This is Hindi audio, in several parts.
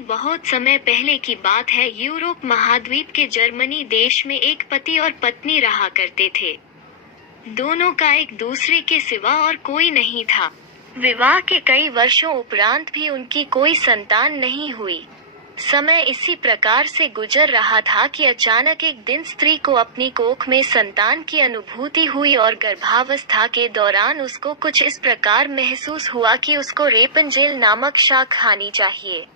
बहुत समय पहले की बात है। यूरोप महाद्वीप के जर्मनी देश में एक पति और पत्नी रहा करते थे। दोनों का एक दूसरे के सिवा और कोई नहीं था। विवाह के कई वर्षों उपरांत भी उनकी कोई संतान नहीं हुई। समय इसी प्रकार से गुजर रहा था कि अचानक एक दिन स्त्री को अपनी कोख में संतान की अनुभूति हुई और गर्भावस्था के दौरान उसको कुछ इस प्रकार महसूस हुआ कि उसको रेपंजेल नामक शाक खानी चाहिए।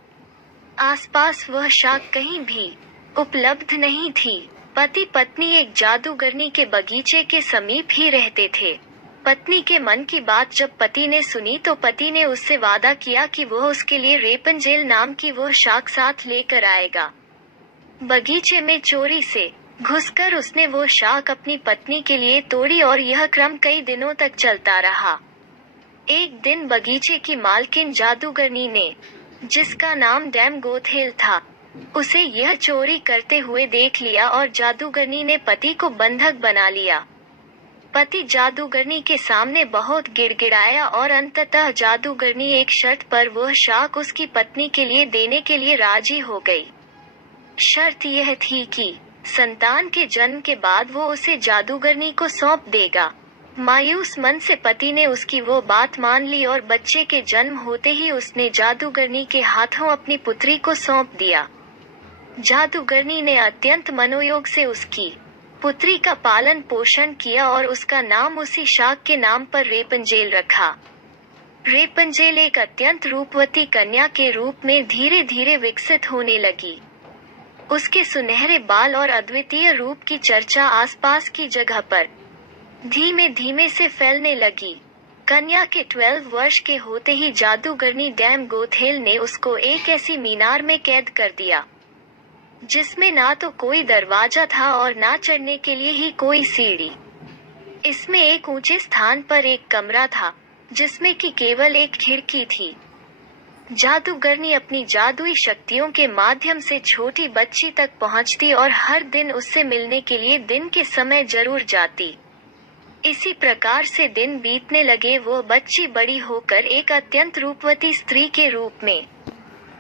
आसपास वह शाक कहीं भी उपलब्ध नहीं थी। पति पत्नी एक जादूगरनी के बगीचे के समीप ही रहते थे। पत्नी के मन की बात जब पति ने सुनी तो पति ने उससे वादा किया कि वह उसके लिए रेपंजेल नाम की वह शाक साथ लेकर आएगा। बगीचे में चोरी से घुसकर उसने वो शाक अपनी पत्नी के लिए तोड़ी और यह क्रम कई दिनों तक चलता रहा। एक दिन बगीचे की मालकिन जादूगरनी ने, जिसका नाम डैम गोथेल था, उसे यह चोरी करते हुए देख लिया और जादूगरनी ने पति को बंधक बना लिया। पति जादूगरनी के सामने बहुत गिड़गिड़ाया और अंततः जादूगरनी एक शर्त पर वह शाक उसकी पत्नी के लिए देने के लिए राजी हो गई। शर्त यह थी कि संतान के जन्म के बाद वो उसे जादूगरनी को सौंप देगा। मायूस मन से पति ने उसकी वो बात मान ली और बच्चे के जन्म होते ही उसने जादूगरनी के हाथों अपनी पुत्री को सौंप दिया। जादूगरनी ने अत्यंत मनोयोग से उसकी पुत्री का पालन पोषण किया और उसका नाम उसी शाक के नाम पर रेपंजेल रखा। रेपंजेल एक अत्यंत रूपवती कन्या के रूप में धीरे धीरे विकसित होने लगी। उसके सुनहरे बाल और अद्वितीय रूप की चर्चा आसपास की जगह पर धीमे धीमे से फैलने लगी। कन्या के 12 वर्ष के होते ही जादूगरनी डैम गोथेल ने उसको एक ऐसी मीनार में कैद कर दिया, जिसमें ना तो कोई दरवाजा था और ना चढ़ने के लिए ही कोई सीढ़ी। इसमें एक ऊंचे स्थान पर एक कमरा था, जिसमें कि केवल एक खिड़की थी। जादूगरनी अपनी जादुई शक्तियों के माध्यम से छोटी बच्ची तक पहुंचती और हर दिन उससे मिलने के लिए दिन के समय जरूर जाती। इसी प्रकार से दिन बीतने लगे। वो बच्ची बड़ी होकर एक अत्यंत रूपवती स्त्री के रूप में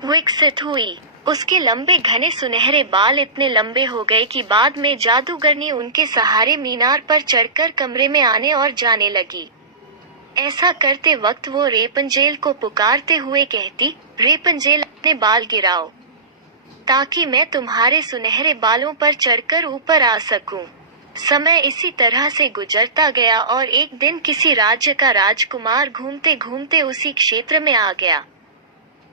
विकसित हुई। उसके लंबे घने सुनहरे बाल इतने लंबे हो गए कि बाद में जादूगरनी उनके सहारे मीनार पर चढ़कर कमरे में आने और जाने लगी। ऐसा करते वक्त वो रेपंजेल को पुकारते हुए कहती, रेपंजेल अपने बाल गिराओ, ताकि मैं तुम्हारे सुनहरे बालों पर चढ़कर ऊपर आ सकूं। समय इसी तरह से गुजरता गया और एक दिन किसी राज्य का राजकुमार घूमते घूमते उसी क्षेत्र में आ गया,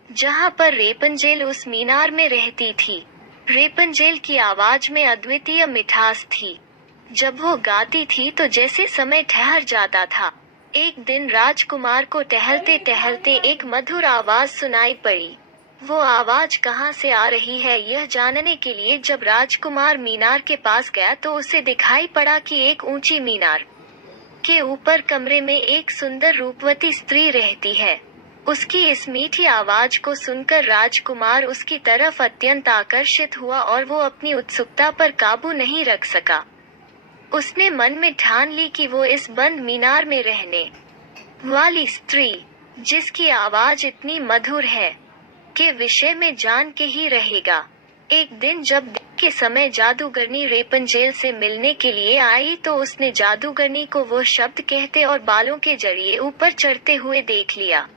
जहाँ पर रेपंजेल उस मीनार में रहती थी। रेपंजेल की आवाज में अद्वितीय मिठास थी। जब वो गाती थी तो जैसे समय ठहर जाता था। एक दिन राजकुमार को टहलते टहलते एक मधुर आवाज सुनाई पड़ी। वो आवाज कहाँ से आ रही है यह जानने के लिए जब राजकुमार मीनार के पास गया तो उसे दिखाई पड़ा कि एक ऊंची मीनार के ऊपर कमरे में एक सुंदर रूपवती स्त्री रहती है। उसकी इस मीठी आवाज को सुनकर राजकुमार उसकी तरफ अत्यंत आकर्षित हुआ और वो अपनी उत्सुकता पर काबू नहीं रख सका। उसने मन में ठान ली कि वो इस बंद मीनार में रहने वाली स्त्री, जिसकी आवाज इतनी मधुर है, के विषय में जान के ही रहेगा। एक दिन जब दिन के समय जादूगरनी रेपंजेल से मिलने के लिए आई तो उसने जादूगरनी को वो शब्द कहते और बालों के जरिए ऊपर चढ़ते हुए देख लिया।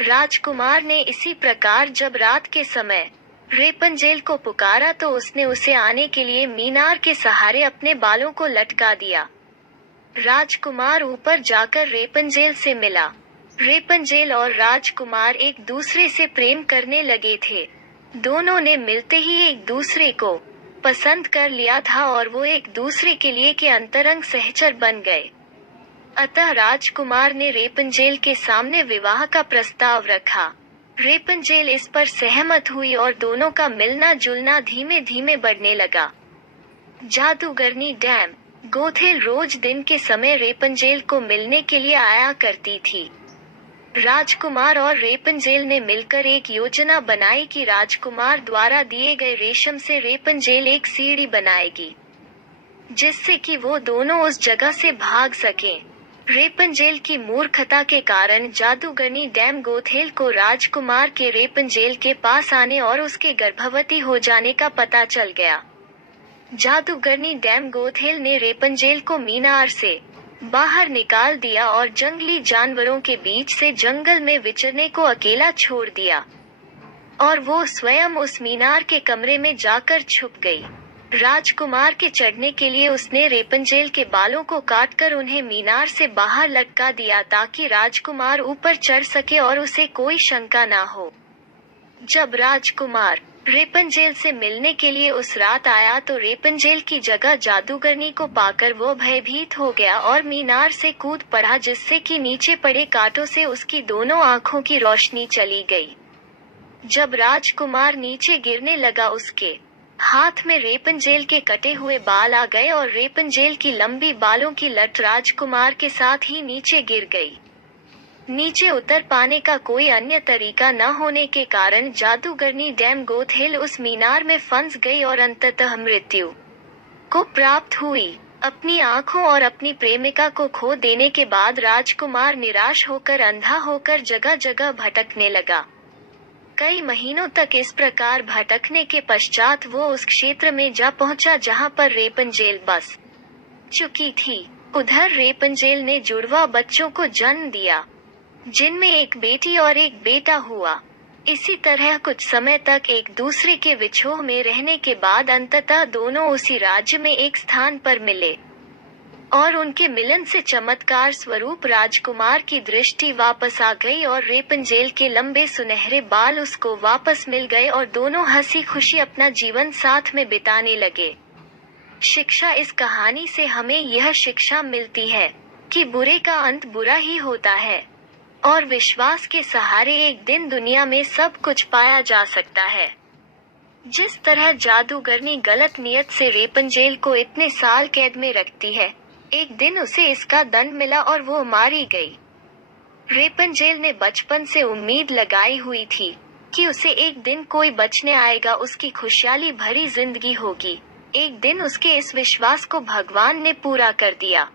राजकुमार ने इसी प्रकार जब रात के समय रेपंजेल को पुकारा तो उसने उसे आने के लिए मीनार के सहारे अपने बालों को लटका दिया। राजकुमार ऊपर जाकर रेपंजेल से मिला। रेपंजेल और राजकुमार एक दूसरे से प्रेम करने लगे थे। दोनों ने मिलते ही एक दूसरे को पसंद कर लिया था और वो एक दूसरे के लिए के अंतरंग सहचर बन गए। अतः राजकुमार ने रेपंजेल के सामने विवाह का प्रस्ताव रखा। रेपंजेल इस पर सहमत हुई और दोनों का मिलना जुलना धीमे धीमे बढ़ने लगा। जादूगरनी डैम गोथेल रोज दिन के समय रेपंजेल को मिलने के लिए आया करती थी। राजकुमार और रेपंजेल ने मिलकर एक योजना बनाई कि राजकुमार द्वारा दिए गए रेशम से रेपंजेल एक सीढ़ी बनाएगी, जिससे कि वो दोनों उस जगह से भाग सकें। रेपंजेल की मूर्खता के कारण जादूगरनी डैम गोथेल को राजकुमार के रेपंजेल के पास आने और उसके गर्भवती हो जाने का पता चल गया। जादूगरनी डैम गोथेल ने रेपंजेल को मीनार से बाहर निकाल दिया और जंगली जानवरों के बीच से जंगल में विचरने को अकेला छोड़ दिया, और वो स्वयं उस मीनार के कमरे में जाकर छुप गई। राजकुमार के चढ़ने के लिए उसने रेपंजेल के बालों को काटकर उन्हें मीनार से बाहर लटका दिया ताकि राजकुमार ऊपर चढ़ सके और उसे कोई शंका ना हो। जब राजकुमार रेपंजेल से मिलने के लिए उस रात आया तो रेपंजेल की जगह जादूगरनी को पाकर वो भयभीत हो गया और मीनार से कूद पड़ा, जिससे कि नीचे पड़े कांटों से उसकी दोनों आंखों की रोशनी चली गई। जब राजकुमार नीचे गिरने लगा उसके हाथ में रेपंजेल के कटे हुए बाल आ गए और रेपंजेल की लंबी बालों की लट राजकुमार के साथ ही नीचे गिर गई। नीचे उतर पाने का कोई अन्य तरीका न होने के कारण जादूगरनी डैम गोथेल उस मीनार में फंस गई और अंततः मृत्यु को प्राप्त हुई। अपनी आंखों और अपनी प्रेमिका को खो देने के बाद राजकुमार निराश होकर अंधा होकर जगह जगह भटकने लगा। कई महीनों तक इस प्रकार भटकने के पश्चात वो उस क्षेत्र में जा पहुंचा जहां पर रेपंजेल बस चुकी थी। उधर रेपंजेल ने जुड़वा बच्चों को जन्म दिया, जिनमें एक बेटी और एक बेटा हुआ। इसी तरह कुछ समय तक एक दूसरे के विछोह में रहने के बाद अंततः दोनों उसी राज्य में एक स्थान पर मिले, और उनके मिलन से चमत्कार स्वरूप राजकुमार की दृष्टि वापस आ गई और रेपंजेल के लंबे सुनहरे बाल उसको वापस मिल गए और दोनों हंसी खुशी अपना जीवन साथ में बिताने लगे। शिक्षा: इस कहानी से हमें यह शिक्षा मिलती है कि बुरे का अंत बुरा ही होता है, और विश्वास के सहारे एक दिन दुनिया में सब कुछ पाया जा सकता है। जिस तरह जादूगरनी गलत नियत से रेपंजेल को इतने साल कैद में रखती है, एक दिन उसे इसका दंड मिला और वो मारी गई। रेपंजेल ने बचपन से उम्मीद लगाई हुई थी कि उसे एक दिन कोई बचने आएगा, उसकी खुशहाली भरी जिंदगी होगी। एक दिन उसके इस विश्वास को भगवान ने पूरा कर दिया।